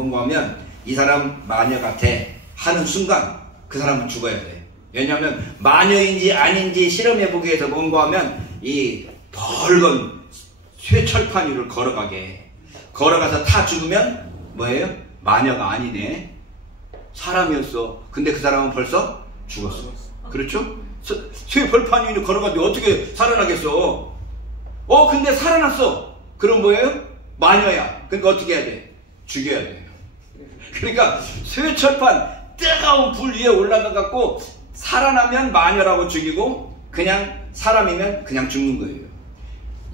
뭔가 하면 이 사람 마녀 같아 하는 순간 그 사람은 죽어야 돼. 왜냐하면 마녀인지 아닌지 실험해보기 위해서 뭔가 하면 이 벌건 쇠철판 위를 걸어가서 타 죽으면 뭐예요? 마녀가 아니네, 사람이었어. 근데 그 사람은 벌써 죽었어. 그렇죠? 쇠벌판 위를 걸어가지고 어떻게 살아나겠어? 근데 살아났어. 그럼 뭐예요? 마녀야. 그러니까 어떻게 해야 돼? 죽여야 돼. 그러니까 쇠철판 뜨거운 불 위에 올라가 갖고 살아나면 마녀라고 죽이고 그냥 사람이면 그냥 죽는 거예요.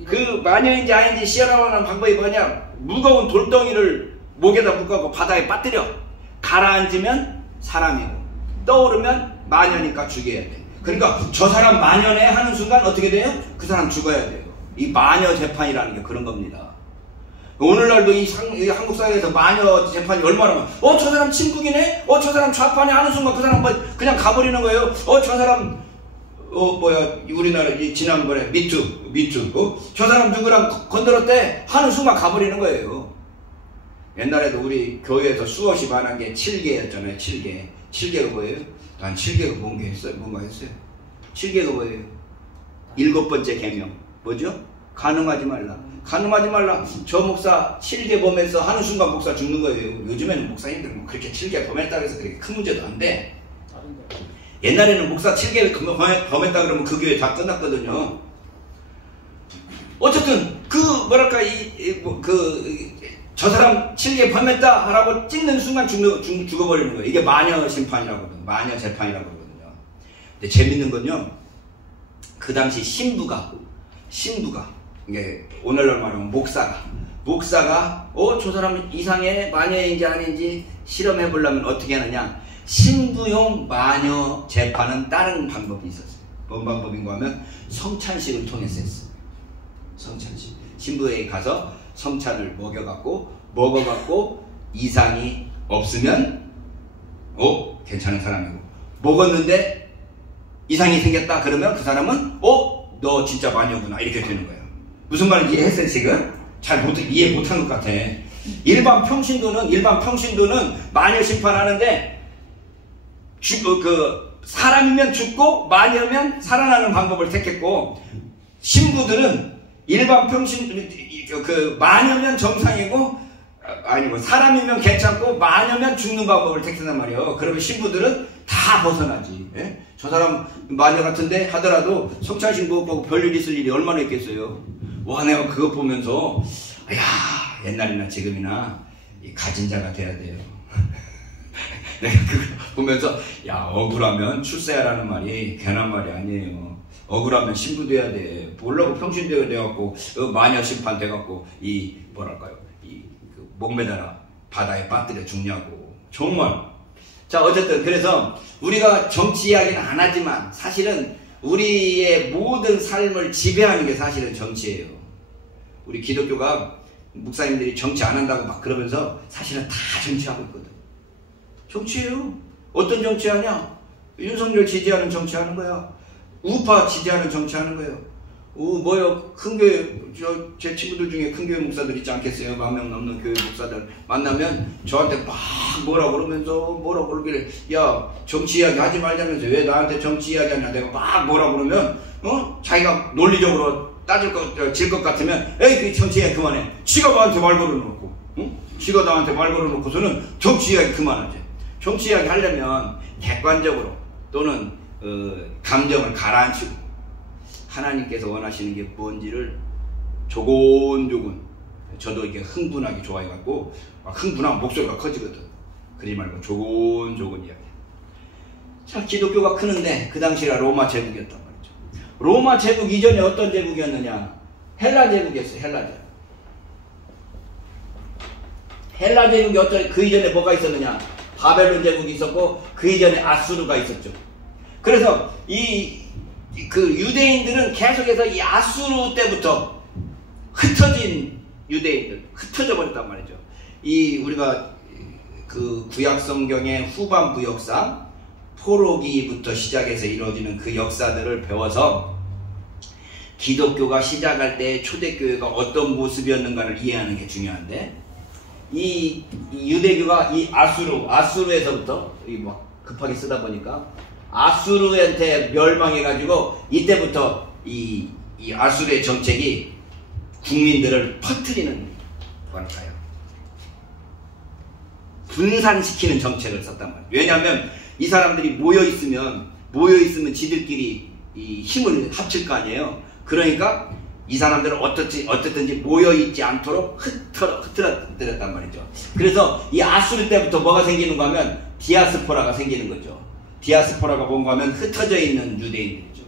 그 마녀인지 아닌지 시험하는 방법이 뭐냐? 무거운 돌덩이를 목에다 묶어서 바다에 빠뜨려. 가라앉으면 사람이고 떠오르면 마녀니까 죽여야 돼. 그러니까 저 사람 마녀네 하는 순간 어떻게 돼요? 그 사람 죽어야 돼요. 이 마녀 재판이라는 게 그런 겁니다. 오늘날도 이 한국 사회에서 마녀 재판이 얼마나 많아. 저 사람 친국이네? 저 사람 좌파네? 하는 순간 그 사람 그냥 가버리는 거예요. 저 사람 우리나라 지난번에 미투 저 사람 누구랑 건드렸대? 하는 순간 가버리는 거예요. 옛날에도 우리 교회에서 수없이 말한 게 7개였잖아요. 7개가 뭐예요? 난 7개가 뭔가 했어요. 7개가 뭐예요? 7번째 계명 뭐죠? 간음하지 말라. 저 목사 7개 범해서 하는 순간 목사 죽는 거예요. 요즘에는 목사님들 뭐 그렇게 7개 범했다 그래서 그렇게 큰 문제도 안 돼. 옛날에는 목사 7개 범했다 그러면 그 교회 다 끝났거든요. 어쨌든 저 사람 7개 범했다 하라고 찍는 순간 죽어버리는 거예요. 이게 마녀 심판이라고 하거든요. 마녀 재판이라고 하거든요. 근데 재밌는 건요, 그 당시 신부가 이게 오늘날 말하면 목사가 저 사람 이상해, 마녀인지 아닌지 실험해 보려면 어떻게 하느냐? 신부용 마녀 재판은 다른 방법이 있었어요. 뭔 방법인가 하면 성찬식을 통해서 했어요. 성찬식. 신부에게 가서 성찬을 먹어갖고 이상이 없으면 괜찮은 사람이고, 먹었는데 이상이 생겼다 그러면 그 사람은 너 진짜 마녀구나 이렇게 되는 거예요. 무슨 말인지 이해했어요? 지금? 잘 이해 못한 것 같아. 일반 평신도는 마녀 심판하는데 사람이면 죽고 마녀면 살아나는 방법을 택했고, 신부들은 일반 마녀면 정상이고 아니고 사람이면 괜찮고 마녀면 죽는 방법을 택한단 말이에요. 그러면 신부들은 다 벗어나지. 예? 저 사람 마녀 같은데 하더라도 성찬식 먹고 별일 있을 일이 얼마나 있겠어요. 와, 내가 그거 보면서 옛날이나 지금이나 가진 자가 돼야 돼요. 내가 그거 보면서 억울하면 출세하라는 말이 괜한 말이 아니에요. 억울하면 신부 돼야 돼. 뭐라고 평신대가 돼갖고 마녀 심판 돼갖고 목매달아 바다에 빠뜨려 죽냐고. 정말. 자, 어쨌든 그래서 우리가 정치 이야기는 안 하지만 사실은 우리의 모든 삶을 지배하는 게 사실은 정치예요. 우리 기독교가 목사님들이 정치 안 한다고 막 그러면서 사실은 다 정치하고 있거든. 정치예요. 어떤 정치하냐? 윤석열 지지하는 정치하는 거야. 우파 지지하는 정치하는 거예요. 큰교회, 제 친구들 중에 큰교회 목사들 있지 않겠어요? 10,000명 넘는 교회 목사들 만나면 저한테 막 뭐라 그러길래, 정치 이야기 하지 말자면서 왜 나한테 정치 이야기 하냐? 내가 막 뭐라 그러면, 자기가 논리적으로 질 것 같으면, 그 정치 이야기 그만해. 지가 나한테 말 걸어놓고, 지가 나한테 말 걸어놓고서는 정치 이야기 그만하지. 정치 이야기 하려면 객관적으로 또는 감정을 가라앉히고, 하나님께서 원하시는 게 뭔지를 조곤조곤, 저도 이렇게 흥분하기 좋아해갖고 흥분하면 목소리가 커지거든. 그러지 말고 조곤조곤 이야기. 자, 기독교가 크는데 그 당시가 로마 제국이었단 말이죠. 로마 제국 이전에 어떤 제국이었느냐? 헬라 제국이었어요. 헬라 제국이 그 이전에 뭐가 있었느냐? 바벨론 제국이 있었고 그 이전에 아수르가 있었죠. 그래서 유대인들은 계속해서 이 아수르 때부터 흩어진 유대인들, 흩어져 버렸단 말이죠. 우리가 그 구약 성경의 후반부 역사, 포로기부터 시작해서 이루어지는 그 역사들을 배워서 기독교가 시작할 때 초대교회가 어떤 모습이었는가를 이해하는 게 중요한데, 이 유대교가 이 아수르에서부터 뭐 급하게 쓰다 보니까 아수르한테 멸망해가지고 이때부터 이 아수르의 정책이 국민들을 퍼뜨리는 뭐랄까요? 분산시키는 정책을 썼단 말이에요. 왜냐하면 이 사람들이 모여있으면 지들끼리 이 힘을 합칠 거 아니에요. 그러니까 이 사람들은 어떻든지 모여있지 않도록 흐트러뜨렸단 말이죠. 그래서 이 아수르 때부터 뭐가 생기는가 하면 디아스포라가 생기는 거죠. 디아스포라가 뭔가 하면 흩어져 있는 유대인들이죠.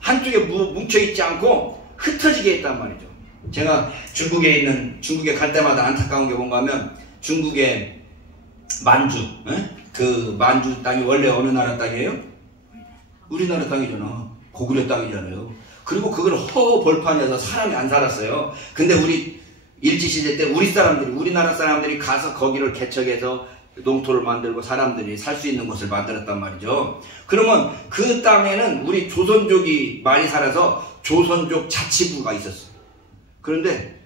한쪽에 뭉쳐있지 않고 흩어지게 했단 말이죠. 제가 중국에 갈 때마다 안타까운 게 뭔가 하면 중국의 만주, 그 만주 땅이 원래 어느 나라 땅이에요? 우리나라 땅이잖아. 고구려 땅이잖아요. 그리고 그걸 허벌판에서 사람이 안 살았어요. 근데 우리 일제시대 때 우리나라 사람들이 가서 거기를 개척해서 농토를 만들고 사람들이 살 수 있는 곳을 만들었단 말이죠. 그러면 그 땅에는 우리 조선족이 많이 살아서 조선족 자치구가 있었어요. 그런데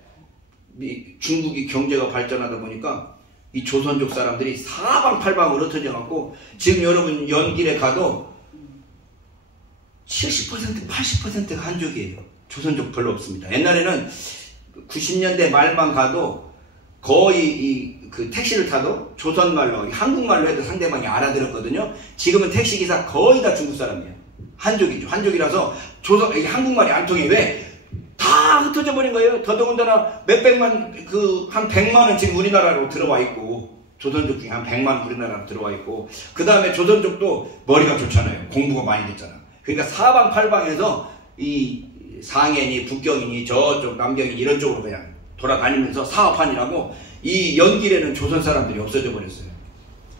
중국이 경제가 발전하다 보니까 이 조선족 사람들이 사방팔방으로 흩어져 갖고 지금 여러분 연길에 가도 70% 80%가 한족이에요. 조선족 별로 없습니다. 옛날에는 90년대 말만 가도 거의 그 택시를 타도 조선말로 한국말로 해도 상대방이 알아들었거든요. 지금은 택시기사 거의 다 중국 사람이에요. 한족이죠. 한족이라서 한국말이 안 통해. 왜? 다 흩어져 버린 거예요. 더더군다나 한 100만은 지금 우리나라로 들어와 있고, 조선족 중에 한 100만 우리나라로 들어와 있고, 그 다음에 조선족도 머리가 좋잖아요. 공부가 많이 됐잖아. 그러니까 사방팔방에서 이 상해니 북경이니 저쪽 남경이니 이런 쪽으로 그냥 돌아다니면서 사업하느라고 이 연길에는 조선 사람들이 없어져 버렸어요.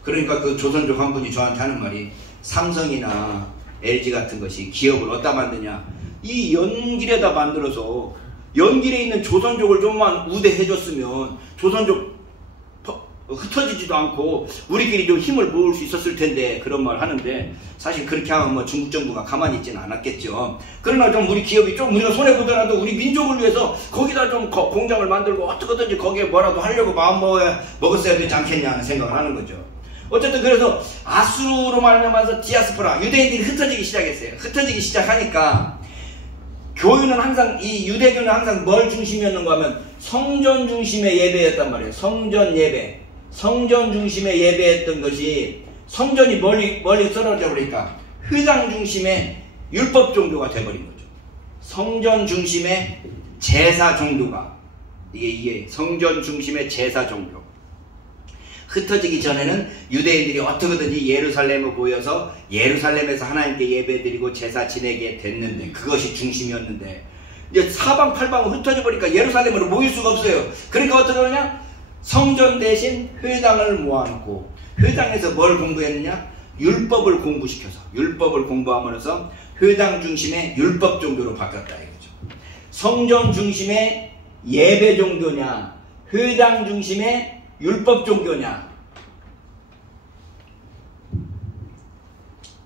그러니까 그 조선족 한 분이 저한테 하는 말이, 삼성이나 LG 같은 것이 기업을 어디다 만드냐, 이 연길에다 만들어서 연길에 있는 조선족을 좀만 우대해줬으면 조선족 흩어지지도 않고 우리끼리 좀 힘을 모을 수 있었을 텐데, 그런 말 하는데, 사실 그렇게 하면 뭐 중국 정부가 가만히 있지는 않았겠죠. 그러나 좀 우리 기업이 좀 우리가 손해보더라도 우리 민족을 위해서 거기다 좀 공장을 만들고 어떻게든지 거기에 뭐라도 하려고 마음 먹었어야 되지 않겠냐 하는 생각을 하는 거죠. 어쨌든 그래서 아수르로 말미암아서 디아스포라, 유대인들이 흩어지기 시작했어요. 흩어지기 시작하니까 교회는 항상, 이 유대교는 항상 뭘 중심이었는가 하면 성전 중심의 예배였단 말이에요. 성전 예배. 성전 중심의 예배했던 것이, 성전이 멀리 떨어져 버리니까 회당 중심의 율법 종교가 돼버린 거죠. 성전 중심의 제사 종교가, 이게 성전 중심의 제사 종교. 흩어지기 전에는 유대인들이 어떻게든지 예루살렘에 모여서 예루살렘에서 하나님께 예배드리고 제사 지내게 됐는데, 그것이 중심이었는데, 이제 사방팔방으로 흩어져 버리니까 예루살렘으로 모일 수가 없어요. 그러니까 어떻게 하냐? 성전 대신 회당을 모아놓고, 회당에서 뭘 공부했느냐? 율법을 공부시켜서, 율법을 공부함으로써 회당 중심의 율법 종교로 바뀌었다 이거죠. 성전 중심의 예배 종교냐, 회당 중심의 율법 종교냐.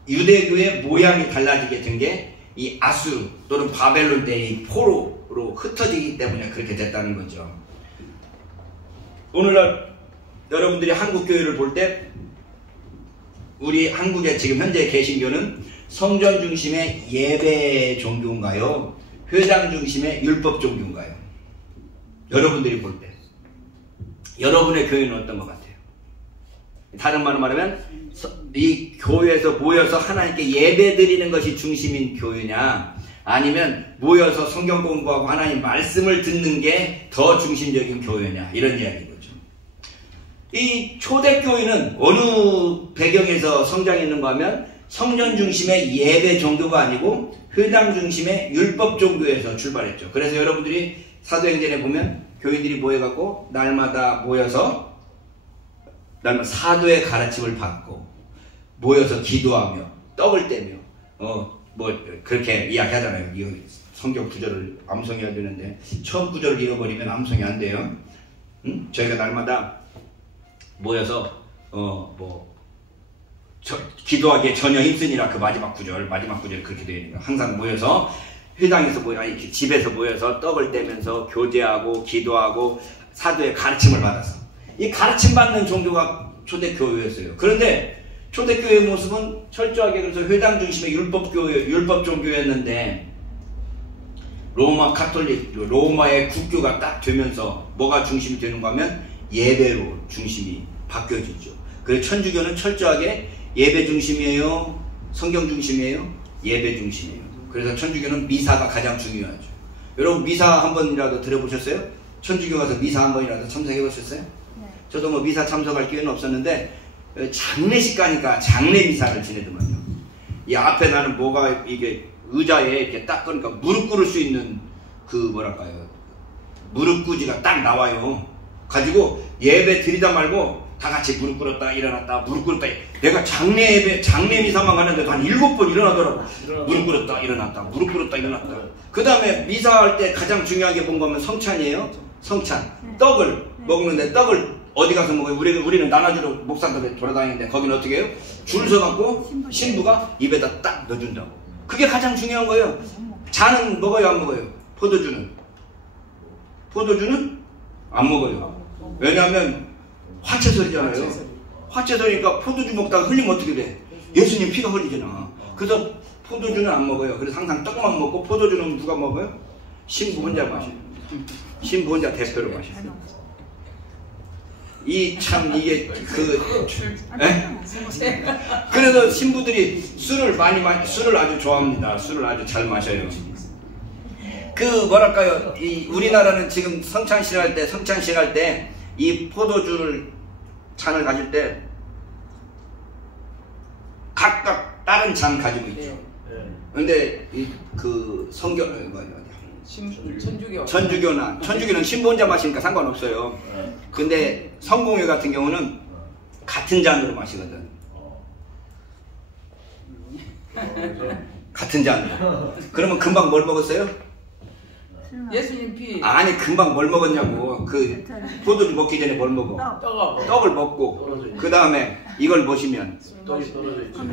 유대교의 모양이 달라지게 된 게 이 아수르 또는 바벨론 때의 포로로 흩어지기 때문에 그렇게 됐다는 거죠. 오늘날 여러분들이 한국 교회를 볼 때, 우리 한국의 지금 현재 개신교는 성전 중심의 예배 종교인가요? 회당 중심의 율법 종교인가요? 여러분들이 볼 때 여러분의 교회는 어떤 것 같아요? 다른 말로 말하면 이 교회에서 모여서 하나님께 예배 드리는 것이 중심인 교회냐, 아니면 모여서 성경 공부하고 하나님 말씀을 듣는 게 더 중심적인 교회냐, 이런 이야기인 거죠. 이 초대교회는 어느 배경에서 성장했는가 하면 성전 중심의 예배 종교가 아니고 회당 중심의 율법 종교에서 출발했죠. 그래서 여러분들이 사도행전에 보면 교인들이 모여갖고 날마다 모여서 사도의 가르침을 받고 모여서 기도하며 떡을 떼며 뭐 그렇게 이야기하잖아요. 이 성경 구절을 암송해야 되는데 처음 구절을 잃어버리면 암송이 안 돼요. 저희가 날마다 모여서 기도하기에 전혀 힘쓰니라, 그 마지막 구절 그렇게 되어 있는 거예요. 항상 모여서 회당에서 집에서 모여서 떡을 떼면서 교제하고 기도하고 사도의 가르침을 받아서 이 가르침 받는 종교가 초대교회였어요. 그런데 초대교회의 모습은 철저하게 그래서 회당 중심의 율법 종교였는데 로마 카톨릭, 로마의 국교가 딱 되면서 뭐가 중심이 되는가 하면 예배로 중심이 바뀌어지죠. 그래서 천주교는 철저하게 예배 중심이에요? 성경 중심이에요? 예배 중심이에요. 그래서 천주교는 미사가 가장 중요하죠. 여러분 미사 한 번이라도 들어보셨어요? 천주교 가서 미사 한 번이라도 참석해 보셨어요? 네. 저도 뭐 미사 참석할 기회는 없었는데 장례식 가니까 장례 미사를 지내더만요. 이 앞에 나는 뭐가 이게 의자에 이렇게 딱 그러니까 무릎 꿇을 수 있는 그 뭐랄까요 무릎 꿇지가 딱 나와요. 가지고 예배 드리다 말고 다 같이 무릎 꿇었다 일어났다 무릎 꿇었다. 내가 장례 예배 장례 미사만 가는데도 한 7번 일어나더라고. 무릎 꿇었다 일어났다 무릎 꿇었다 일어났다. 그 다음에 미사할 때 가장 중요한 게 뭔가 하면 성찬이에요. 성찬 떡을 먹는데 떡을 어디 가서 먹어요? 우리는 나눠주러 목사들이 돌아다니는데 거기는 어떻게 해요? 줄 서갖고 신부가 입에다 딱 넣어준다고. 그게 가장 중요한 거예요. 잔은 먹어요 안 먹어요? 포도주는 안 먹어요. 왜냐하면 화채설이잖아요. 화채설이니까 포도주 먹다가 흘리면 어떻게 돼? 예수님 피가 흘리잖아. 그래서 포도주는 안 먹어요. 그래서 항상 떡만 먹고 포도주는 누가 먹어요? 신부 혼자 마셔요. 신부 혼자 대표로 마셔요. 이게 그래서 신부들이 술을 아주 좋아합니다. 술을 아주 잘 마셔요. 그 뭐랄까요? 우리나라는 지금 성찬식 할 때 이 포도주를 잔을 가질 때 각각 다른 잔 가지고 있죠. 그런데 그 천주교는 신부 혼자 마시니까 상관없어요. 근데 성공회 같은 경우는 같은 잔으로 마시거든. 같은 잔으로. 그러면 금방 뭘 먹었어요? 예수님 피. 아니 금방 뭘 먹었냐고. 그 포도주 먹기 전에 뭘 먹어? 떡을 먹고 그 다음에 이걸 보시면 떡이 떨어져 있죠.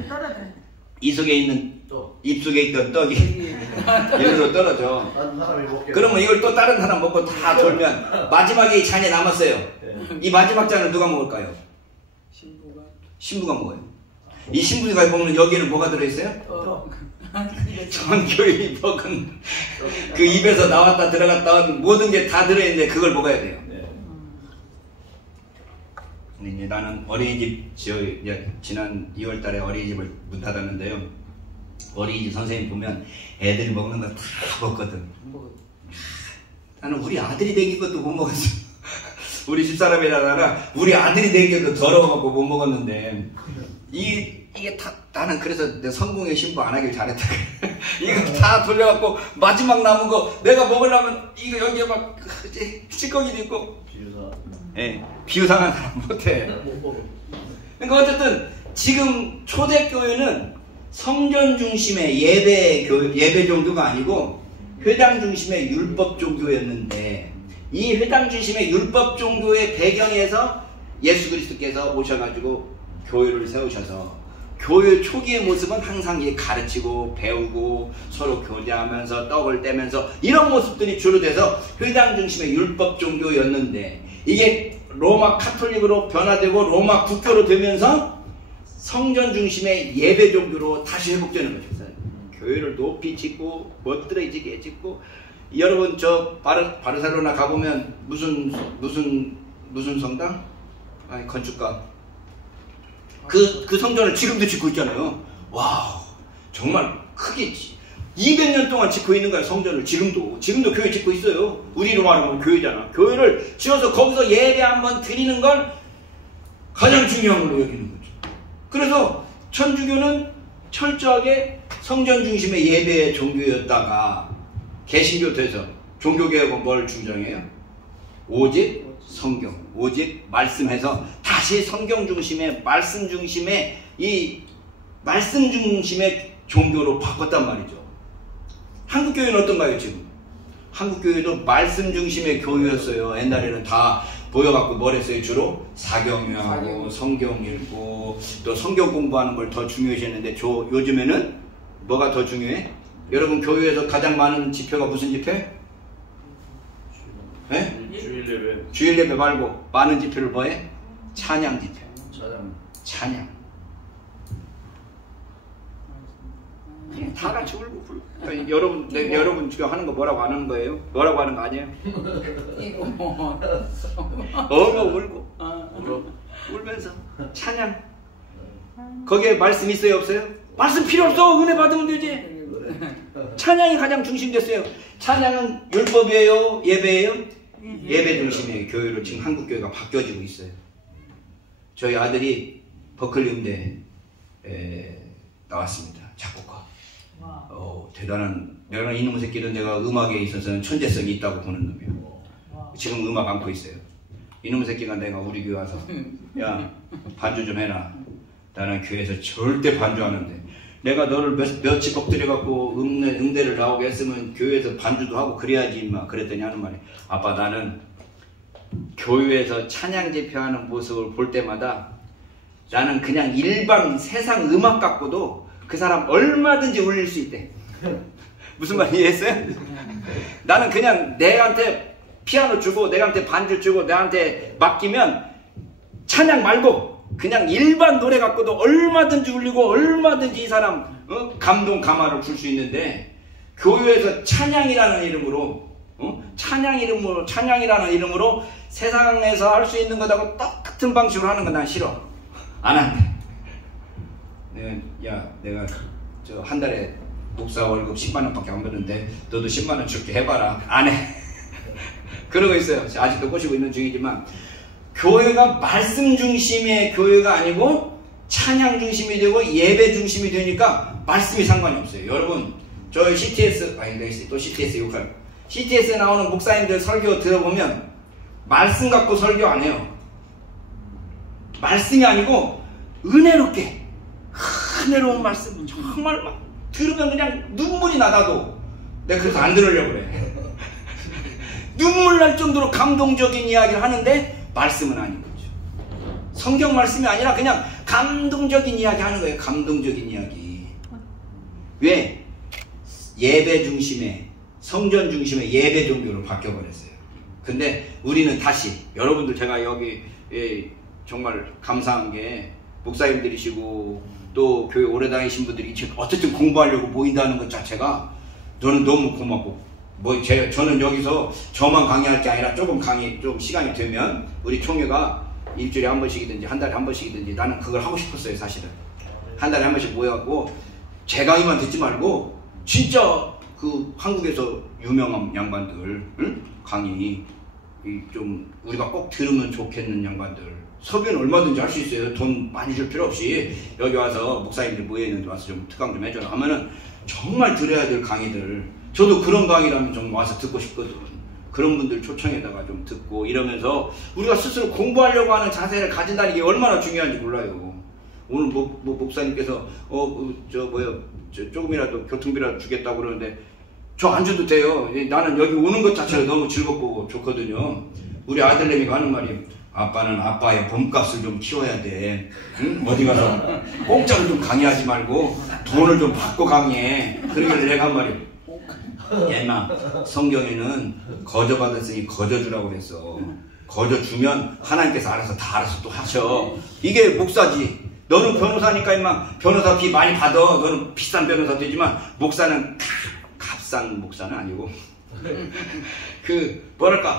이 속에 있는 입 속에 있던 떡이 이리로 떨어져. 그러면 이걸 또 다른 사람 먹고 다 돌면 마지막에 이 잔이 남았어요. 이 마지막 잔을 누가 먹을까요? 신부가 먹어요. 이 신부가 먹는 여기에는 뭐가 들어있어요? 전교의 떡은 그 입에서 나왔다 들어갔다 한 모든 게 다 들어있는데 그걸 먹어야 돼요. 근데 이제 나는 어린이집 지난 2월 달에 어린이집을 문 닫았는데요. 어린이집 선생님 보면 애들이 먹는 거 다 먹거든. 나는 우리 아들이 먹인 것도 못 먹었어. 우리 집사람이라나 우리 아들이 먹인 것도 더러워갖고 못 먹었는데 이게 다 나는 그래서 내 성공의 신부 안 하길 잘했다. 이거 다 돌려갖고 마지막 남은 거 내가 먹으려면 이거 여기에 막 찌꺼기도 있고 비유상한 사람 못해. 그러니까 어쨌든 지금 초대교회는 성전 중심의 예배 종교가 아니고 회당 중심의 율법 종교였는데 이 회당 중심의 율법 종교의 배경에서 예수 그리스도께서 오셔가지고 교회를 세우셔서 교회 초기의 모습은 항상 가르치고 배우고 서로 교제하면서 떡을 떼면서 이런 모습들이 주로 돼서 회당 중심의 율법 종교였는데 이게 로마 카톨릭으로 변화되고 로마 국교로 되면서 성전 중심의 예배 종교로 다시 회복되는 거죠. 교회를 높이 짓고 멋들어지게 짓고 여러분 저 바르셀로나 가보면 무슨 성당? 아니 건축가 그 성전을 지금도 짓고 있잖아요. 와우 정말 크게 200년 동안 짓고 있는 거야. 성전을 지금도 교회 짓고 있어요. 우리로 말하면 교회잖아. 교회를 지어서 거기서 예배 한번 드리는 걸 가장 중요한 걸로 여기는 거죠. 그래서 천주교는 철저하게 성전 중심의 예배 종교였다가 개신교 돼서 종교개혁은 뭘 주장해요? 오직 성경, 오직 말씀해서 다시 성경 중심의 말씀 중심의 이 말씀 중심의 종교로 바꿨단 말이죠. 한국교회는 어떤가요 지금? 한국교회도 말씀 중심의 교회였어요. 옛날에는 다 모여갖고 뭘 했어요? 주로 사경유하고 성경 읽고 또 성경 공부하는 걸 더 중요시했는데 요즘에는 뭐가 더 중요해? 여러분 교회에서 가장 많은 지표가 무슨 지표? 주일 주일 예배 말고 많은 집회를 뭐해? 찬양 집회. 찬양. 다 같이 울고 불러. 여러분, 여러분 지금 하는 거 뭐라고 안 하는 거예요? 뭐라고 하는 거 아니에요? 울고 울면서 찬양. 거기에 말씀 있어요 없어요? 말씀 필요 없어. 은혜 받으면 되지. 찬양이 가장 중심됐어요. 찬양은 율법이에요? 예배예요? 예배 중심의 교회로 지금 한국 교회가 바뀌어지고 있어요. 저희 아들이 버클리 음대에 나왔습니다. 작곡가. 대단한, 내가 이놈의 새끼는 내가 음악에 있어서는 천재성이 있다고 보는 놈이야. 지금 음악 안고 있어요. 이놈의 새끼가 내가 우리 교회 와서 야 반주 좀 해라. 나는 교회에서 절대 반주하는데 내가 너를 몇십 엎드려갖고 음대를 나오게 했으면 교회에서 반주도 하고 그래야지 임마. 그랬더니 하는 말이 아빠 나는 교회에서 찬양 집회하는 모습을 볼 때마다 나는 그냥 일반 세상 음악 갖고도 그 사람 얼마든지 울릴 수 있대. 무슨 말 이해했어요? 나는 그냥 내한테 피아노 주고 내한테 반주 주고 내한테 맡기면 찬양 말고 그냥 일반 노래 갖고도 얼마든지 울리고 얼마든지 이 사람 감동 감화를 줄 수 있는데 교회에서 찬양이라는 이름으로 찬양이라는 이름으로 세상에서 할 수 있는 것하고 똑같은 방식으로 하는 건 난 싫어. 안 한대. 내가 저 한 달에 목사 월급 10만 원밖에 안 받는데 너도 10만 원 줄게 해봐라. 안 해. 그러고 있어요. 아직도 꼬시고 있는 중이지만 교회가 말씀 중심의 교회가 아니고 찬양 중심이 되고 예배 중심이 되니까 말씀이 상관이 없어요. 여러분 저희 CTS 또 CTS 욕할 CTS에 나오는 목사님들 설교 들어보면 말씀 갖고 설교 안 해요. 말씀이 아니고 은혜롭게 은혜로운 말씀 정말 막 들으면 그냥 눈물이 나다도 내가 그래서 안 들으려고 그래. 눈물 날 정도로 감동적인 이야기를 하는데 말씀은 아닌 거죠. 성경 말씀이 아니라 그냥 감동적인 이야기 하는 거예요. 감동적인 이야기. 왜? 예배 중심의 성전 중심의 예배 종교로 바뀌어버렸어요. 근데 우리는 다시 여러분들 제가 여기 정말 감사한 게 목사님들이시고 또 교회 오래 다니신 분들이 어쨌든 공부하려고 모인다는 것 자체가 저는 너무 고맙고 저는 여기서 저만 강의할 게 아니라 조금 좀 시간이 되면 우리 총회가 일주일에 한 번씩이든지 한 달에 한 번씩이든지 나는 그걸 하고 싶었어요. 사실은 한 달에 한 번씩 모여갖고 제 강의만 듣지 말고 진짜 그 한국에서 유명한 양반들 강의 좀 우리가 꼭 들으면 좋겠는 양반들 섭외는 얼마든지 할 수 있어요. 돈 많이 줄 필요 없이 여기 와서 목사님들 모여있는데 와서 좀 특강 좀 해줘라 하면은 정말 들어야 될 강의들 저도 그런 강의라면 좀 와서 듣고 싶거든. 그런 분들 초청에다가 좀 듣고 이러면서 우리가 스스로 공부하려고 하는 자세를 가진다는 게 얼마나 중요한지 몰라요. 오늘 목사님께서 조금이라도 교통비라도 주겠다고 그러는데 저 안 줘도 돼요. 나는 여기 오는 것 자체가 너무 즐겁고 좋거든요. 우리 아들내미가 하는 말이 아빠는 아빠의 몸값을 좀 키워야 돼. 응? 어디 가서 공짜로 좀 강의하지 말고 돈을 좀 받고 강의해. 그러길래 내가 한 말이 옛날 성경에는 거저 받았으니 거저 주라고 그랬어. 거저 주면 하나님께서 알아서 또 하셔. 이게 목사지. 너는 변호사니까 임마 변호사 비 많이 받아. 너는 비싼 변호사 되지만 목사는 값싼 목사는 아니고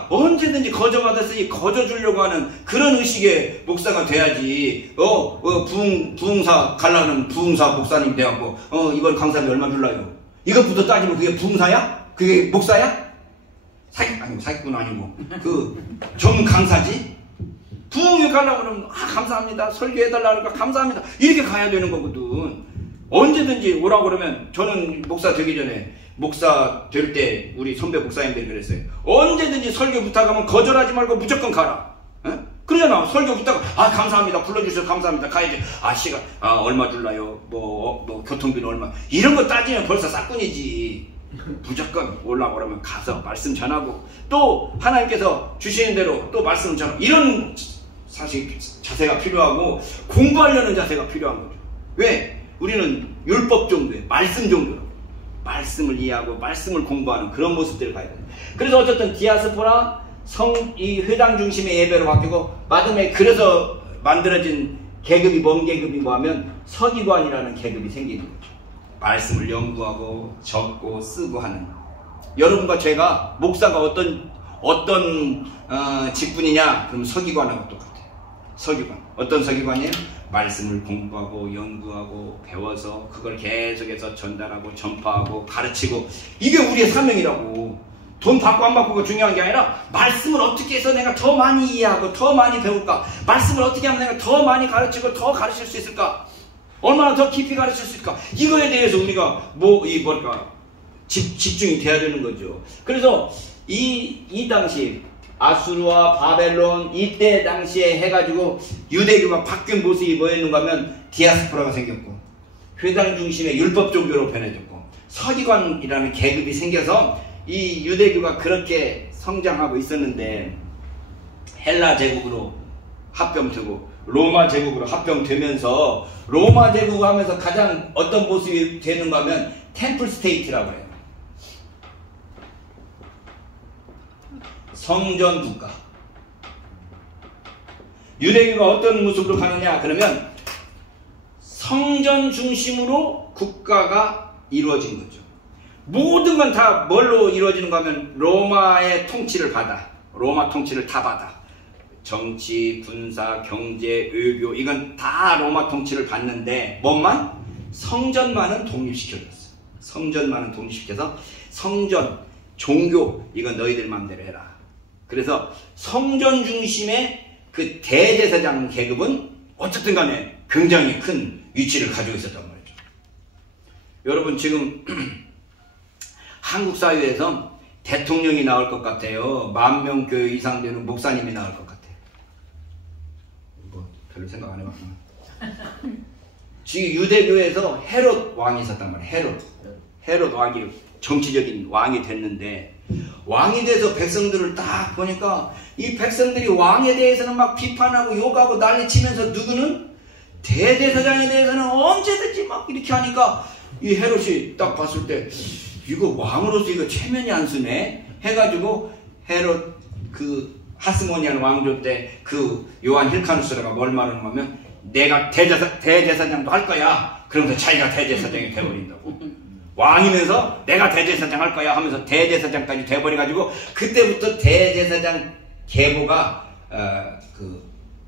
언제든지 거저 받았으니 거저 주려고 하는 그런 의식의 목사가 돼야지. 부흥사 가려는 부흥사 목사님 돼갖고 이번 강사비 얼마 줄라요? 이것부터 따지면 그게 부흥사야? 그게 목사야? 사기꾼 아니고 전 강사지? 부흥회 가려고 그러면 감사합니다. 설교해달라 하니까 감사합니다. 이렇게 가야 되는 거거든. 언제든지 오라고 그러면 저는 목사 되기 전에 목사 될 때 우리 선배 목사님들이 그랬어요. 언제든지 설교 부탁하면 거절하지 말고 무조건 가라. 그러잖아. 설교 부탁 감사합니다. 불러주셔서 감사합니다. 가야지. 시간 얼마 줄라요? 교통비는 얼마? 이런 거 따지면 벌써 싹꾼이지. 무조건 올라고 그러면 가서 말씀 전하고 또 하나님께서 주시는 대로 또 말씀 전하고 이런 사실 자세가 필요하고 공부하려는 자세가 필요한 거죠. 왜? 우리는 율법 정도에 말씀 정도로 말씀을 이해하고 말씀을 공부하는 그런 모습들을 가야 돼요. 그래서 어쨌든 디아스포라 이 회당 중심의 예배로 바뀌고 마침내 그래서 만들어진 계급이 뭔 계급이고 하면 서기관이라는 계급이 생기는 거죠. 말씀을 연구하고 적고 쓰고 하는. 여러분과 제가 목사가 어떤 직분이냐? 그럼 서기관하고 똑같아요. 서기관. 어떤 서기관이에요? 말씀을 공부하고 연구하고 배워서 그걸 계속해서 전달하고 전파하고 가르치고, 이게 우리의 사명이라고. 돈 받고 안 받고가 중요한 게 아니라 말씀을 어떻게 해서 내가 더 많이 이해하고 더 많이 배울까, 말씀을 어떻게 하면 내가 더 많이 가르치고 더 가르칠 수 있을까, 얼마나 더 깊이 가르칠 수 있을까, 이거에 대해서 우리가 집중이 돼야 되는 거죠. 그래서 이 당시 아수르와 바벨론 이때 당시에 해가지고 유대교가 바뀐 모습이 뭐였는가 하면 디아스포라가 생겼고, 회당 중심의 율법 종교로 변해졌고, 서기관이라는 계급이 생겨서 이 유대교가 그렇게 성장하고 있었는데, 헬라 제국으로 합병되고 로마 제국으로 합병되면서, 로마 제국 하면서 가장 어떤 모습이 되는가 하면 템플 스테이트라고 해요. 성전 국가. 유대교가 어떤 모습으로 가느냐 그러면 성전 중심으로 국가가 이루어진 거죠. 모든 건 다 뭘로 이루어지는가 하면 로마의 통치를 받아. 로마 통치를 다 받아. 정치, 군사, 경제, 외교, 이건 다 로마 통치를 받는데, 뭐만? 성전만은 독립시켜줬어. 성전만은 독립시켜서 성전, 종교, 이건 너희들 맘대로 해라. 그래서 성전 중심의 그 대제사장 계급은 어쨌든 간에 굉장히 큰 위치를 가지고 있었단 말이죠. 여러분, 지금 한국 사회에서 대통령이 나올 것 같아요. 10,000명 교회 이상 되는 목사님이 나올 것 같아요. 뭐 별로 생각 안 해봤구나. 지금 유대교에서 헤롯 왕이 있었단 말이에요. 헤롯 왕이 정치적인 왕이 됐는데, 왕이 돼서 백성들을 딱 보니까 이 백성들이 왕에 대해서는 막 비판하고 욕하고 난리치면서, 누구는 대제사장에 대해서는 언제든지 막 이렇게 하니까 이 헤롯이 딱 봤을 때 이거 왕으로서 이거 체면이 안 쓰네 해가지고, 헤롯 그 하스모니안 왕조 때 그 요한 힐카누스라가 뭘 말하는가 하면, 내가 대제사장도 할 거야. 그러면서 자기가 대제사장이 돼버린다고. 왕이면서 내가 대제사장 할 거야 하면서 대제사장까지 돼버려가지고, 그때부터 대제사장 계보가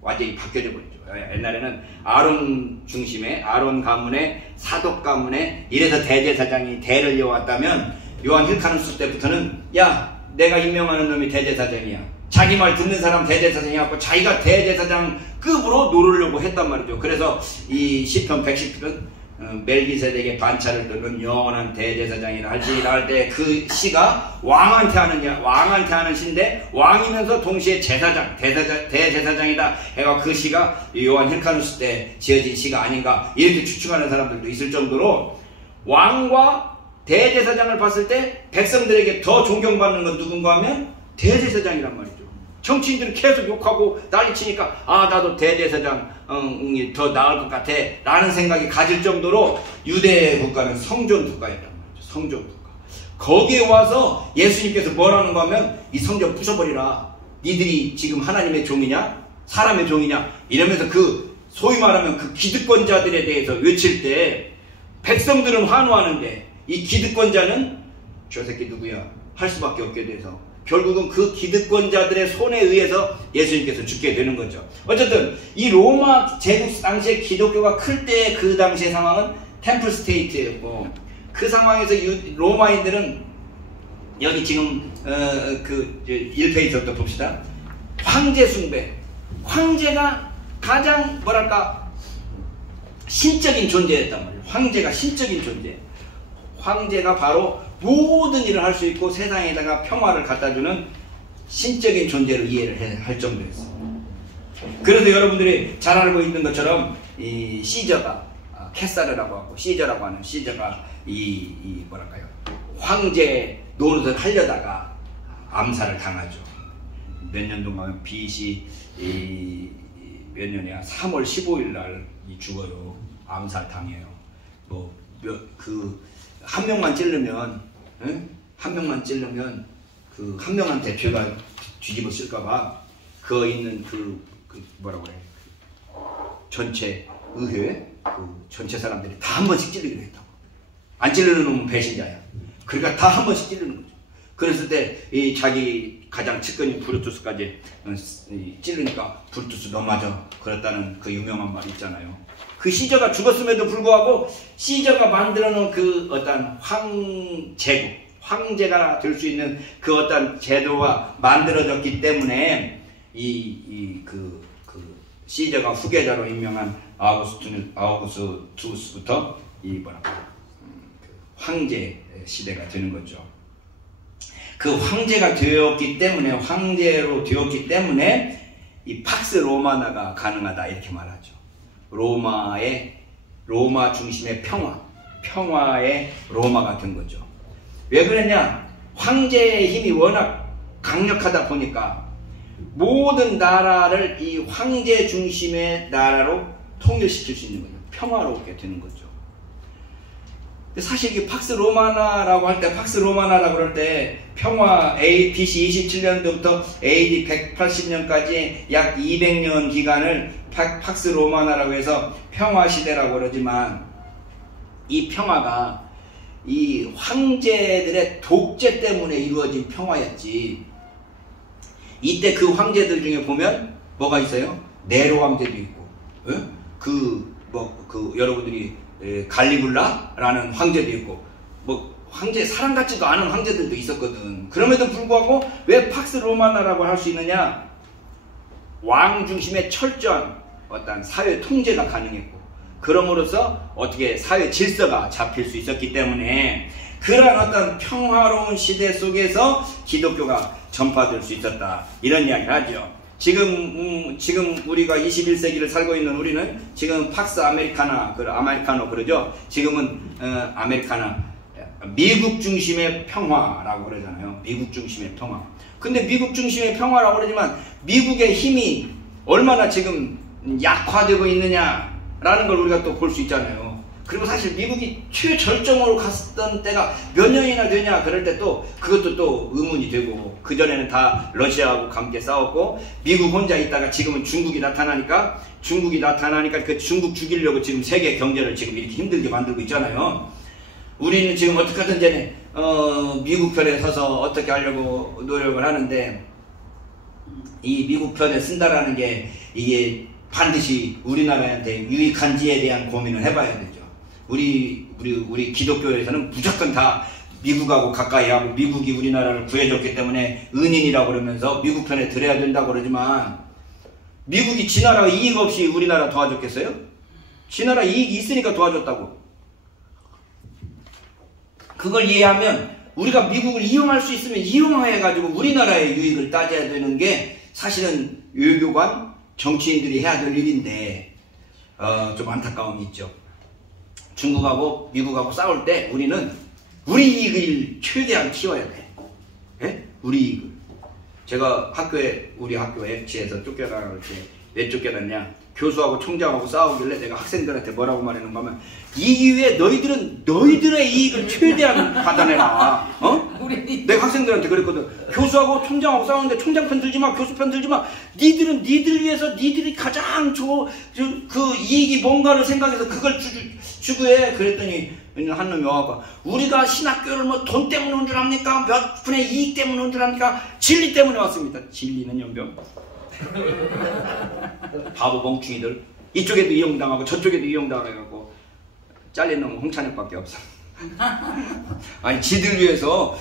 완전히 바뀌어져 버리죠. 옛날에는 아론 중심의, 아론 가문의, 사독 가문의, 이래서 대제사장이 대를 이어왔다면, 요한 힐카누스 때부터는 야, 내가 임명하는 놈이 대제사장이야. 자기 말 듣는 사람 대제사장이갖고 자기가 대제사장급으로 노르려고 했단 말이죠. 그래서 이 시편 110편 멜기세덱의 반차를 들은 영원한 대제사장이라 할지라 할 때 그 시가 왕한테 하는 시인데, 왕이면서 동시에 제사장, 대제사장이다 해가 그 시가 요한 힐카누스 때 지어진 시가 아닌가, 이렇게 추측하는 사람들도 있을 정도로, 왕과 대제사장을 봤을 때 백성들에게 더 존경받는 건 누군가 하면 대제사장이란 말이죠. 정치인들은 계속 욕하고 난리치니까 나도 대제사장이 더 나을 것 같아 라는 생각이 가질 정도로 유대 국가는 성전 국가였단 말이죠. 성전 국가. 거기에 와서 예수님께서 뭐라는가 하면, 이 성전 부숴버리라. 니들이 지금 하나님의 종이냐 사람의 종이냐 이러면서 그 소위 말하면 그 기득권자들에 대해서 외칠 때 백성들은 환호하는데, 이 기득권자는 저 새끼 누구야 할 수밖에 없게 돼서 결국은 그 기득권자들의 손에 의해서 예수님께서 죽게 되는 거죠. 어쨌든 이 로마 제국 당시에 기독교가 클 때 그 당시의 상황은 템플 스테이트였고, 그 상황에서 로마인들은 여기 지금 그 1페이지부터 봅시다. 황제 숭배. 황제가 가장 뭐랄까 신적인 존재였단 말이에요. 황제가 신적인 존재. 황제가 바로 모든 일을 할 수 있고 세상에다가 평화를 갖다주는 신적인 존재로 이해를 할 정도였어요. 그래서 여러분들이 잘 알고 있는 것처럼 이 시저가 캐사르라고 하고, 시저라고 하는 시저가 이 뭐랄까요, 황제 노릇을 하려다가 암살을 당하죠. 몇 년 동안 BC 몇 년이야, 3월 15일 날 죽어요. 암살 당해요. 한 명만 찌르면 한 명만 찌르면 그 한 명한테 죄가 뒤집어 쓸까봐 그 있는 그 뭐라고 그래 전체 의회 그 전체 사람들이 다 한 번씩 찔리기로 했다고. 안 찔르는 놈은 배신자야. 그러니까 다 한 번씩 찔르는 거죠. 그랬을 때 이 자기 가장 측근인 브루투스까지 찔르니까 브루투스 너 맞아 그랬다는 그 유명한 말이 있잖아요. 그 시저가 죽었음에도 불구하고 시저가 만들어 놓은 그 어떤 황제국, 황제가 될 수 있는 그 어떤 제도가 만들어졌기 때문에 그 시저가 후계자로 임명한 아우구스투스부터 이 황제 시대가 되는 거죠. 그 황제가 되었기 때문에 이 팍스 로마나가 가능하다 이렇게 말하죠. 로마 중심의 평화의 로마가 된 거죠. 왜 그랬냐? 황제의 힘이 워낙 강력하다 보니까 모든 나라를 이 황제 중심의 나라로 통일시킬 수 있는 거죠. 평화롭게 되는 거죠. 사실 이 팍스 로마나라고 할 때 평화 BC 27년도부터 AD 180년까지 약 200년 기간을 팍스 로마나라고 해서 평화 시대라고 그러지만 이 평화가 이 황제들의 독재 때문에 이루어진 평화였지. 이때 그 황제들 중에 보면 뭐가 있어요? 네로 황제도 있고, 여러분들이 갈리굴라라는 황제도 있고, 황제 사람 같지도 않은 황제들도 있었거든. 그럼에도 불구하고 왜 팍스 로마나라고 할 수 있느냐? 왕 중심의 철저한 어떤 사회 통제가 가능했고, 그럼으로써 어떻게 사회 질서가 잡힐 수 있었기 때문에 그러한 어떤 평화로운 시대 속에서 기독교가 전파될 수 있었다. 이런 이야기를 하죠. 지금 우리가 21세기를 살고 있는 우리는 지금 팍스 아메리카노 그러죠. 지금은 아메리카나 미국 중심의 평화라고 그러잖아요. 미국 중심의 평화. 근데 미국 중심의 평화라고 그러지만 미국의 힘이 얼마나 지금 약화되고 있느냐라는 걸 우리가 또 볼 수 있잖아요. 그리고 사실 미국이 최절정으로 갔던 때가 몇 년이나 되냐 그럴 때 또 그것도 또 의문이 되고, 그전에는 다 러시아하고 함께 싸웠고 미국 혼자 있다가 지금은 중국이 나타나니까 그 중국 죽이려고 지금 세계 경제를 지금 이렇게 힘들게 만들고 있잖아요. 우리는 지금 어떻게 하든지 미국 편에 서서 어떻게 하려고 노력을 하는데, 이 미국 편에 쓴다라는 게 이게 반드시 우리나라한테 유익한지에 대한 고민을 해봐야 되죠. 우리 기독교에서는 무조건 다 미국하고 가까이 하고 미국이 우리나라를 구해줬기 때문에 은인이라고 그러면서 미국 편에 들어야 된다고 그러지만, 미국이 지 나라 이익 없이 우리나라 도와줬겠어요? 지 나라 이익이 있으니까 도와줬다고. 그걸 이해하면 우리가 미국을 이용할 수 있으면 이용해가지고 우리나라의 유익을 따져야 되는 게 사실은 외교관, 정치인들이 해야 될 일인데 좀 안타까움이 있죠. 중국하고 미국하고 싸울 때 우리는 우리 이익을 최대한 키워야 돼. 예? 우리 이익을. 제가 우리 학교 엑치에서 쫓겨나갈 때 왜 쫓겨났냐? 교수하고 총장하고 싸우길래 내가 학생들한테 뭐라고 말했는가 하면, 이 기회에 너희들은 너희들의 이익을 최대한 받아내라. 내가 학생들한테 그랬거든. 교수하고 총장하고 싸우는데 총장 편 들지 마, 교수 편 들지 마. 니들은 니들 위해서 니들이 가장 그 이익이 뭔가를 생각해서 그걸 추구해. 그랬더니 한 놈이 와봐. 우리가 신학교를 뭐 돈 때문에 온 줄 압니까? 몇 분의 이익 때문에 온 줄 압니까? 진리 때문에 왔습니다. 진리는 연병. 바보 멍충이들. 이쪽에도 이용당하고 저쪽에도 이용당하고 잘린 놈은 홍찬혁밖에 없어. 아니 니들 위해서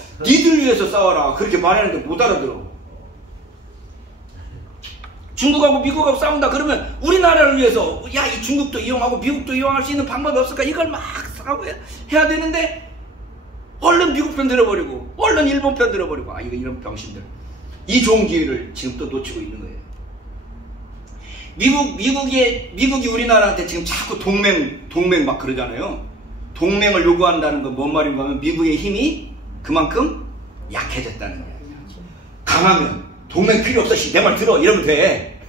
싸워라 그렇게 말하는데 못 알아들어. 중국하고 미국하고 싸운다 그러면 우리나라를 위해서 야, 이 중국도 이용하고 미국도 이용할 수 있는 방법이 없을까? 이걸 막 싸우고 해야 되는데 얼른 미국 편 들어버리고 얼른 일본 편 들어버리고, 이런 병신들. 이 좋은 기회를 지금 또 놓치고 있는 거예요. 미국이 우리나라한테 지금 자꾸 동맹 막 그러잖아요. 동맹을 요구한다는 건 뭔 말인가 하면 미국의 힘이 그만큼 약해졌다는 거예요. 강하면 동맹 필요 없어. 내 말 들어. 이러면 돼.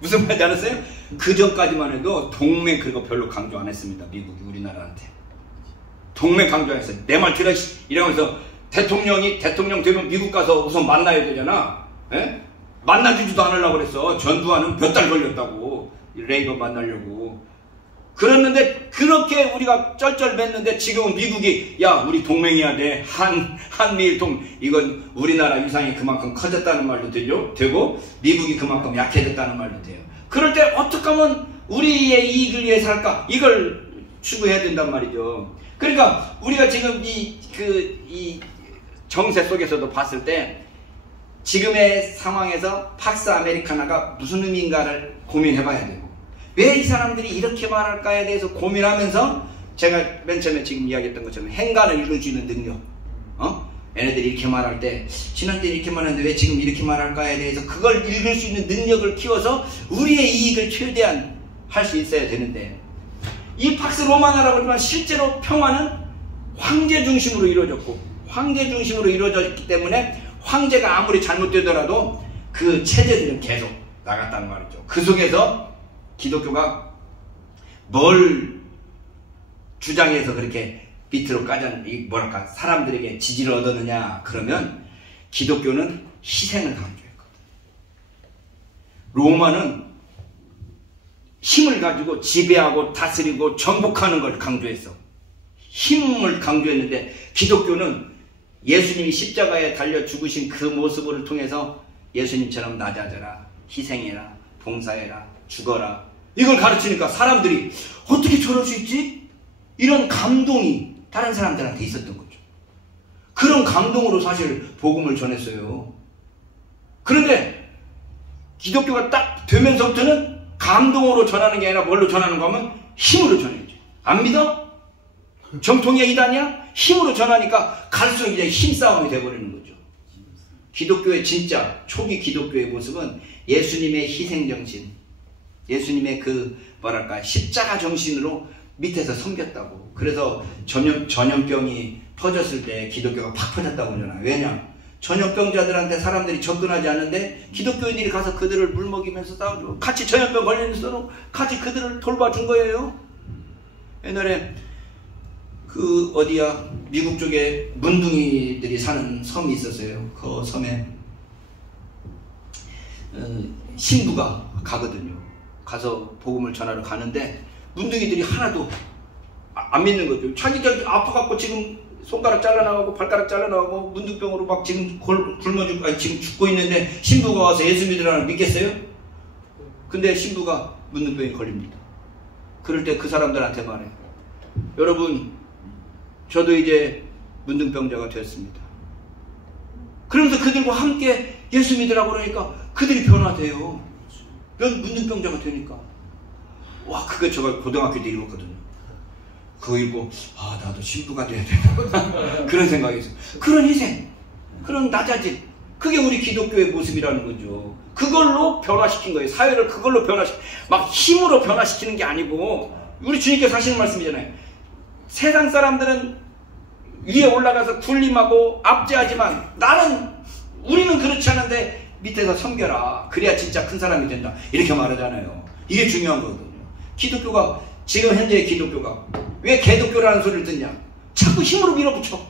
무슨 말인지 알았어요? 그 전까지만 해도 동맹 그거 별로 강조 안 했습니다. 미국이 우리나라한테. 동맹 강조 안 했어요. 내 말 들어. 이러면서 대통령 되면 미국 가서 우선 만나야 되잖아. 에? 만나주지도 않으려고 그랬어. 전두환은 몇 달 걸렸다고. 레이건 만나려고. 그랬는데 그렇게 우리가 쩔쩔맸는데 지금은 미국이 야 우리 동맹해야 돼. 한미일 이건 우리나라 위상이 그만큼 커졌다는 말도 되고 미국이 그만큼 약해졌다는 말도 돼요. 그럴 때 어떻게 하면 우리의 이익을 위해 살까? 이걸 추구해야 된단 말이죠. 그러니까 우리가 지금 이 정세 속에서도 봤을 때 지금의 상황에서 팍스 아메리카나가 무슨 의미인가를 고민해봐야 되고 왜 이 사람들이 이렇게 말할까에 대해서 고민하면서 제가 맨 처음에 지금 이야기했던 것처럼 행간을 읽을 수 있는 능력, 얘네들이 이렇게 말할 때 지난때 이렇게 말했는데 왜 지금 이렇게 말할까에 대해서 그걸 읽을 수 있는 능력을 키워서 우리의 이익을 최대한 할 수 있어야 되는데 이 팍스 로마나라고 하지만 실제로 평화는 황제 중심으로 이루어졌고 황제 중심으로 이루어졌기 때문에 황제가 아무리 잘못되더라도 그 체제들은 계속 나갔다는 말이죠. 그 속에서 기독교가 뭘 주장해서 그렇게 밑으로 뭐랄까 사람들에게 지지를 얻었느냐 그러면 기독교는 희생을 강조했거든. 로마는 힘을 가지고 지배하고 다스리고 정복하는 걸 강조했어. 힘을 강조했는데 기독교는 예수님이 십자가에 달려 죽으신 그 모습을 통해서 예수님처럼 낮아져라, 희생해라, 봉사해라, 죽어라 이걸 가르치니까 사람들이 어떻게 저럴 수 있지? 이런 감동이 다른 사람들한테 있었던 거죠. 그런 감동으로 사실 복음을 전했어요. 그런데 기독교가 딱 되면서부터는 감동으로 전하는 게 아니라 뭘로 전하는 거 하면 힘으로 전해야죠. 안 믿어? 정통이야 이단이야? 힘으로 전하니까 갈수록 이제 힘싸움이 돼버리는 거죠. 기독교의 진짜 초기 기독교의 모습은 예수님의 희생정신, 예수님의 그 뭐랄까 십자가 정신으로 밑에서 섬겼다고. 그래서 전염병이 퍼졌을 때 기독교가 팍 퍼졌다고 그러잖아. 왜냐? 전염병자들한테 사람들이 접근하지 않는데 기독교인들이 가서 그들을 물먹이면서 싸워주고 같이 전염병 걸리면서도 같이 그들을 돌봐준 거예요. 옛날에 그 어디야 미국 쪽에 문둥이들이 사는 섬이 있었어요. 그 섬에 신부가 가거든요. 가서 복음을 전하러 가는데 문둥이들이 하나도 안 믿는 거죠. 자기 아파갖고 지금 손가락 잘라나가고 발가락 잘라나가고 문둥병으로 막 지금 굶어 죽고 지금 죽고 있는데 신부가 와서 예수 믿으라는 믿겠어요? 근데 신부가 문둥병에 걸립니다. 그럴 때 그 사람들한테 말해. 여러분 저도 이제 문둥병자가 되었습니다. 그러면서 그들과 함께 예수 믿으라고 그러니까 그들이 변화돼요. 문둥병자가 되니까. 와 그거 제가 고등학교 때 읽었거든요. 그거 읽고 아 나도 신부가 돼야 되나 그런 생각이 있어요. 그런 희생, 그런 낮아짐, 그게 우리 기독교의 모습이라는 거죠. 그걸로 변화시킨 거예요. 사회를 그걸로 막 힘으로 변화시키는 게 아니고 우리 주님께서 하시는 말씀이잖아요. 세상 사람들은 위에 올라가서 군림하고 압제하지만 우리는 그렇지 않은데 밑에서 섬겨라. 그래야 진짜 큰 사람이 된다. 이렇게 말하잖아요. 이게 중요한 거거든요. 기독교가 지금 현재의 기독교가 왜 개독교라는 소리를 듣냐? 자꾸 힘으로 밀어붙여.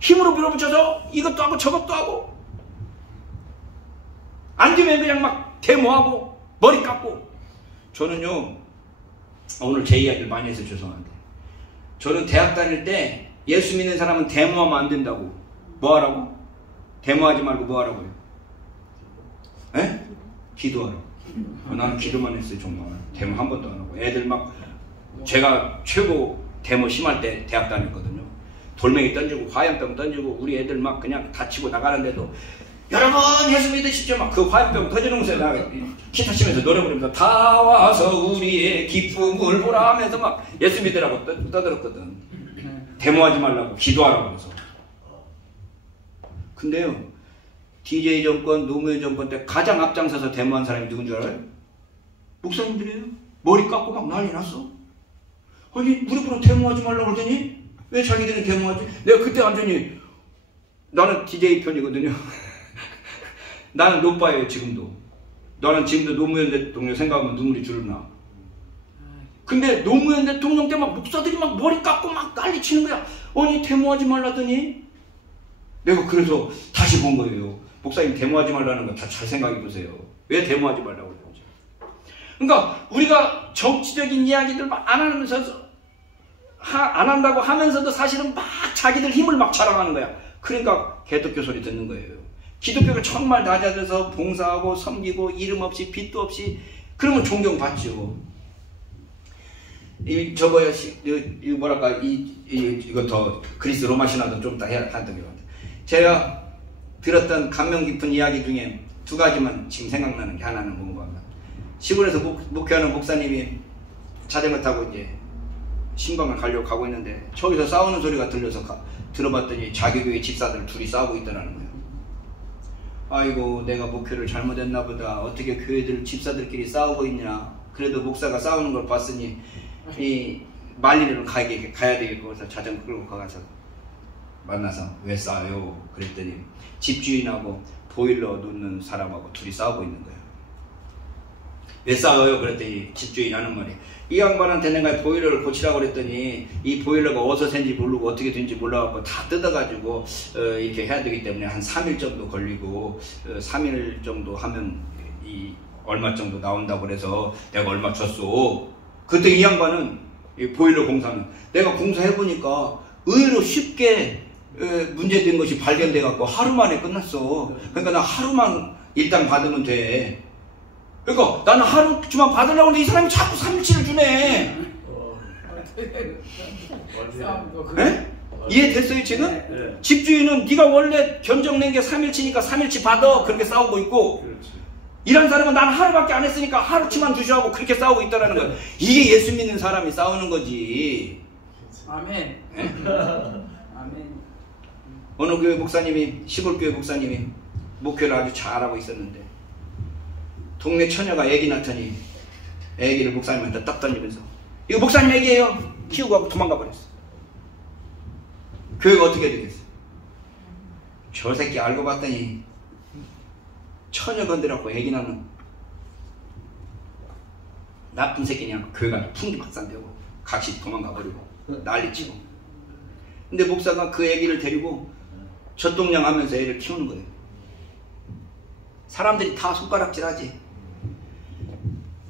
힘으로 밀어붙여서 이것도 하고 저것도 하고 안 되면 그냥 막 데모하고 머리 깎고. 저는요 오늘 제 이야기를 많이 해서 죄송한데 저는 대학 다닐 때 예수 믿는 사람은 데모하면 안 된다고. 뭐 하라고? 데모하지 말고 뭐 하라고요? 에? 기도하라고. 나는 기도만 했어요. 정말 데모 한 번도 안 하고. 애들 막 제가 최고 데모 심할 때 대학 다녔거든요. 돌멩이 던지고 화염병 던지고 우리 애들 막 그냥 다치고 나가는데도 여러분 예수 믿으십시오. 막 그 화염병 터지는 곳에 나 기타 치면서 노래 부르면서 다 와서 우리의 기쁨을 보라 하면서 막 예수 믿으라고 떠들었거든. 데모하지 말라고 기도하라고 해서. 근데요 DJ 정권, 노무현 정권 때 가장 앞장서서 데모한 사람이 누군 줄 알아요? 목사님들이에요. 머리 깎고 막 난리 났어. 아니 우리 보러 데모하지 말라고 그러더니 왜 자기들은 데모하지? 내가 그때 완전히 나는 DJ 편이거든요. 나는 노빠예요 지금도. 나는 지금도 노무현 대통령 생각하면 눈물이 줄을 나. 근데 노무현 대통령 때 막 목사들이 막 머리 깎고 막 난리 치는 거야. 아니 데모하지 말라더니 내가 그래서 다시 본 거예요. 목사님 데모하지 말라는 거 다 잘 생각해 보세요. 왜 데모하지 말라고 그러죠? 그러니까 우리가 정치적인 이야기들 막 안 하면서 안 한다고 하면서도 사실은 막 자기들 힘을 막 자랑하는 거야. 그러니까 개독교 소리 듣는 거예요. 기독교가 정말 낮아져서 봉사하고 섬기고 이름 없이 빚도 없이 그러면 존경받죠. 뭐랄까 이거 더 그리스 로마 신화도 좀 더 해야 한다고. 제가 들었던 감명 깊은 이야기 중에 두 가지만 지금 생각나는 게 하나는 뭔가 시골에서 목회하는 목사님이 자전거 타고 이제 신방을 가려고 가고 있는데 저기서 싸우는 소리가 들려서 들어봤더니 자기 교회 집사들 둘이 싸우고 있더라는 거예요. 아이고 내가 목회를 잘못했나 보다. 어떻게 교회들 집사들끼리 싸우고 있냐. 그래도 목사가 싸우는 걸 봤으니 이 말리러 가야 되겠고 그래서 자전거 끌고 가서 만나서 왜 싸워요? 그랬더니 집주인하고 보일러 놓는 사람하고 둘이 싸우고 있는 거예요. 왜 싸워요? 그랬더니 집주인 하는 말이 이 양반한테 내가 보일러를 고치라고 그랬더니 이 보일러가 어디서 샌지 모르고 어떻게 된지 몰라갖고 다 뜯어가지고 이렇게 해야 되기 때문에 한 3일 정도 걸리고 3일 정도 하면 이 얼마 정도 나온다고 그래서 내가 얼마 줬어. 그때 이 양반은 이 보일러 공사는 내가 공사해보니까 의외로 쉽게 문제된 것이 발견돼갖고 하루 만에 끝났어. 그러니까 나 하루만 일당 받으면 돼. 그러니까 나는 하루만 받으려고 하는데 이 사람이 자꾸 3일치를 주네. 네? 이해됐어요 지금? 네. 집주인은 네가 원래 견적 낸 게 3일치니까 3일치 받아 그렇게 싸우고 있고 이런 사람은 나는 하루밖에 안 했으니까 하루치만 주시라고 그렇게 싸우고 있다는 거야. 이게 예수 믿는 사람이 싸우는 거지. 아멘. 네? 아멘. 어느 교회 목사님이 시골교회 목사님이 목회를 아주 잘하고 있었는데 동네 처녀가 애기 낳더니 애기를 목사님한테 딱 던지면서 이거 목사님 애기예요. 키우고 하고 도망가 버렸어. 교회가 어떻게 되겠어? 저 새끼 알고 봤더니 처녀 건드렸고 애기 낳는 나쁜 새끼냐. 교회가 풍기박산되고 각시 도망가 버리고 난리치고. 근데 목사가 그 애기를 데리고 젖동량 하면서 애를 키우는 거예요. 사람들이 다 손가락질하지.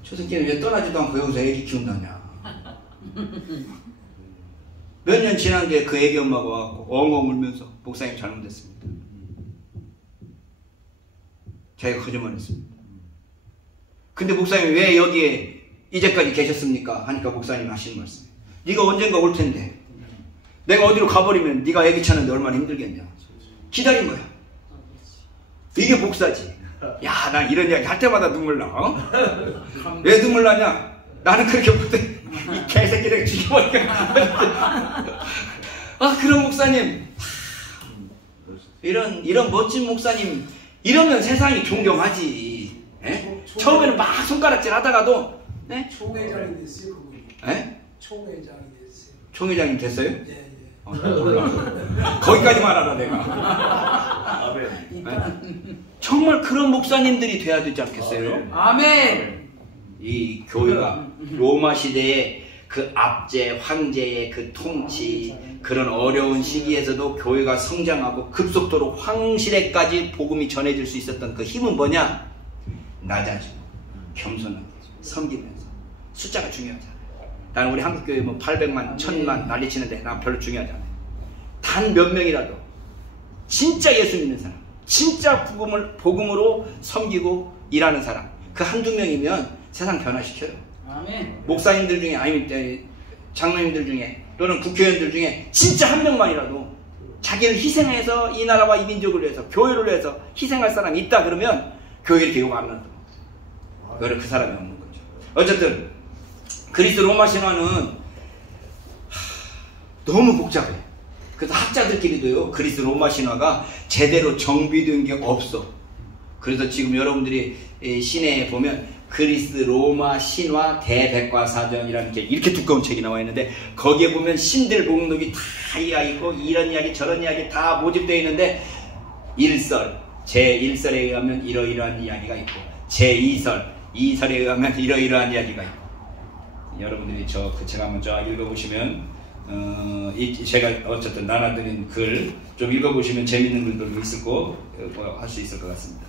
저 새끼는 왜 떠나지도 않고 여기서 애기 키운다냐. 몇 년 지난 뒤에 그 애기 엄마가 와갖고 엉엉 울면서 목사님 잘못했습니다. 자기가 거짓말했습니다. 근데 목사님 왜 여기에 이제까지 계셨습니까? 하니까 목사님이 하시는 말씀. 네가 언젠가 올 텐데 내가 어디로 가버리면 네가 애기 찾는데 얼마나 힘들겠냐. 기다린 거야. 이게 목사지. 야, 난 이런 이야기 할 때마다 눈물 나. 어? 왜 눈물 나냐? 나는 그렇게 못해. 이 개새끼를 죽여버리니까. 아, 그런 목사님. 이런 멋진 목사님. 이러면 세상이 존경하지. 처음에는 막 손가락질 하다가도. 네? 총회장이 됐어요, 그분이. 네? 총회장이 됐어요. 총회장님 됐어요? 예, 예. 몰라. 거기까지만 알아, 내가. 네? 정말 그런 목사님들이 돼야 되지 않겠어요? 아멘. 이 교회가 로마 시대의 그 압제, 황제의 그 통치, 그런 어려운 시기에서도 교회가 성장하고 급속도로 황실에까지 복음이 전해질 수 있었던 그 힘은 뭐냐? 낮아지고 겸손하게 섬기면서. 숫자가 중요하잖아요. 나는 우리 한국교회 뭐 800만, 1000만 난리치는데 난 별로 중요하지 않아요. 단 몇 명이라도 진짜 예수 믿는 사람, 진짜 복음으로 섬기고 일하는 사람, 그 한두 명이면 세상 변화시켜요. 아멘. 목사님들 중에, 아니면 장로님들 중에, 또는 국회의원들 중에 진짜 한 명만이라도 자기를 희생해서 이 나라와 이 민족을 위해서, 교회를 위해서 희생할 사람이 있다 그러면 교회 이렇게 욕 안 한다. 그래, 그 사람이 없는 거죠. 어쨌든 그리스 로마 신화는 너무 복잡해. 그래서 학자들끼리도요, 그리스 로마 신화가 제대로 정비된 게 없어. 그래서 지금 여러분들이 시내에 보면 그리스 로마 신화 대백과사전이라는 게 이렇게 두꺼운 책이 나와 있는데, 거기에 보면 신들 목록이 다 있고 이런 이야기 저런 이야기 다 모집되어 있는데, 1설, 제1설에 의하면 이러이러한 이야기가 있고, 제2설, 2설에 의하면 이러이러한 이야기가 있고, 여러분들이 그 책 한번 쫙 읽어보시면 제가 어쨌든 나눠드린 글 좀 읽어보시면 재밌는 글들도 있을 거 할 수 있을 것 같습니다.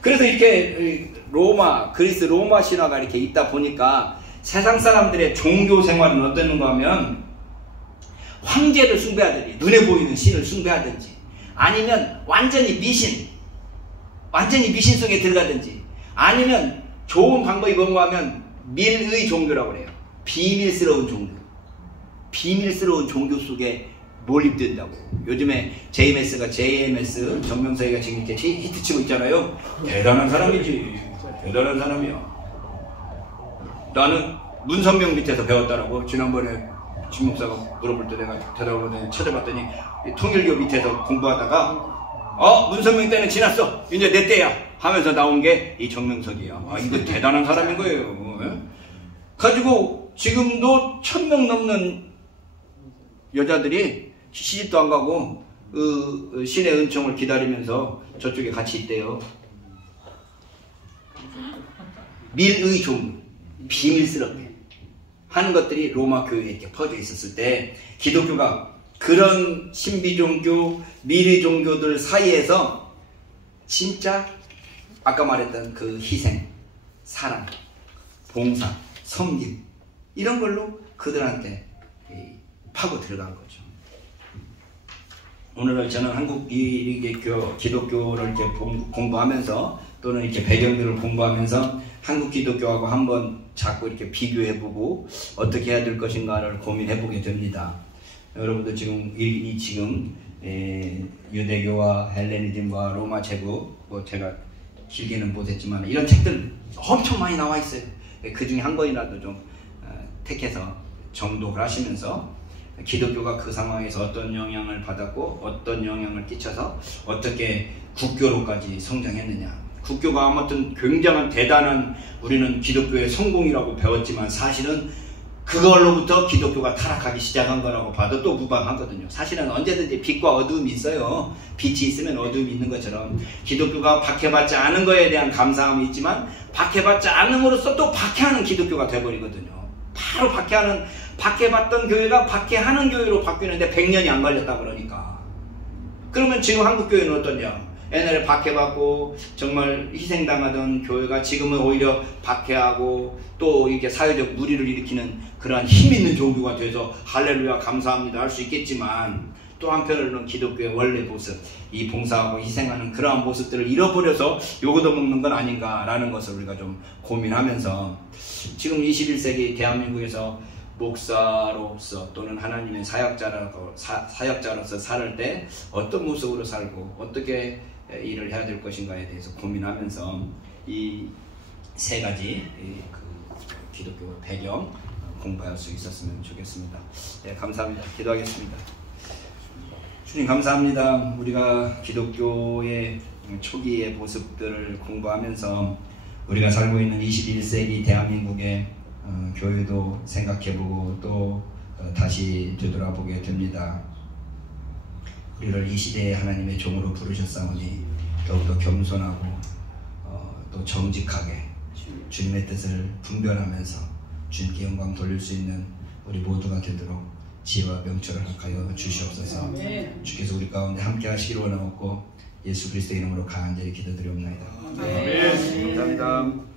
그래서 이렇게 그리스 로마 신화가 이렇게 있다 보니까 세상 사람들의 종교 생활은 어땠는가 하면 황제를 숭배하든지 눈에 보이는 신을 숭배하든지 아니면 완전히 미신 속에 들어가든지 아니면 좋은 방법이 뭔가 하면 밀의 종교라고 그래요. 비밀스러운 종교 속에 몰입된다고. 요즘에 JMS 정명석이가 지금 이렇게 히트치고 있잖아요. 대단한 사람이지. 대단한 사람이야. 나는 문선명 밑에서 배웠다라고. 지난번에 진 목사가 물어볼 때 내가 대답을 찾아봤더니 통일교 밑에서 공부하다가 문선명 때는 지났어. 이제 내 때야 하면서 나온 게 이 정명석이야. 이거 대단한 사람인 거예요. 가지고 지금도 1000명 넘는 여자들이 시집도 안 가고 신의 은총을 기다리면서 저쪽에 같이 있대요. 밀의 종교, 비밀스럽게 하는 것들이 로마 교회에 이렇게 퍼져 있었을 때 기독교가 그런 신비 종교, 밀의 종교들 사이에서 진짜 아까 말했던 그 희생, 사랑, 봉사, 섬김 이런 걸로 그들한테 파고 들어간 거죠. 오늘날 저는 한국 기독교를 이렇게 공부하면서 또는 이렇게 배경들을 공부하면서 한국 기독교하고 한번 자꾸 이렇게 비교해보고 어떻게 해야 될 것인가를 고민해보게 됩니다. 여러분도 지금 유대교와 헬레니즘과 로마 제국 제가 길게는 못했지만 이런 책들 엄청 많이 나와 있어요. 그 중에 한 권이라도 좀 택해서 정독을 하시면서 기독교가 그 상황에서 어떤 영향을 받았고 어떤 영향을 끼쳐서 어떻게 국교로까지 성장했느냐. 국교가 아무튼 굉장한 대단한 우리는 기독교의 성공이라고 배웠지만 사실은 그걸로부터 기독교가 타락하기 시작한 거라고 봐도 또 무방하거든요. 사실은 언제든지 빛과 어두움이 있어요. 빛이 있으면 어두움이 있는 것처럼 기독교가 박해받지 않은 거에 대한 감사함이 있지만 박해받지 않음으로써 또 박해하는 기독교가 돼버리거든요. 바로 박해받던 교회가 박해하는 교회로 바뀌는데 100년이 안 걸렸다 그러니까. 그러면 지금 한국교회는 어떠냐? 옛날에 박해받고 정말 희생당하던 교회가 지금은 오히려 박해하고 또 이렇게 사회적 무리를 일으키는 그러한 힘 있는 종교가 돼서 할렐루야 감사합니다 할 수 있겠지만 또 한편으로는 기독교의 원래 모습, 이 봉사하고 희생하는 그러한 모습들을 잃어버려서 요거도 먹는 건 아닌가라는 것을 우리가 좀 고민하면서 지금 21세기 대한민국에서 목사로서 또는 하나님의 사역자로서 살 때 어떤 모습으로 살고 어떻게 일을 해야 될 것인가에 대해서 고민하면서 이 세 가지 기독교 배경 공부할 수 있었으면 좋겠습니다. 네, 감사합니다. 기도하겠습니다. 주님 감사합니다. 우리가 기독교의 초기의 모습들을 공부하면서 우리가 살고 있는 21세기 대한민국의 교회도 생각해보고 또 다시 되돌아보게 됩니다. 우리를 이 시대에 하나님의 종으로 부르셨사오니 더욱더 겸손하고 또 정직하게 주님의 뜻을 분별하면서 주님께 영광 돌릴 수 있는 우리 모두가 되도록 지혜와 명철을 허락하여 주시옵소서. 주께서 우리 가운데 함께 하시기를 원하옵고 예수 그리스도의 이름으로 간절히 기도드리옵나이다. 아멘. 감사합니다.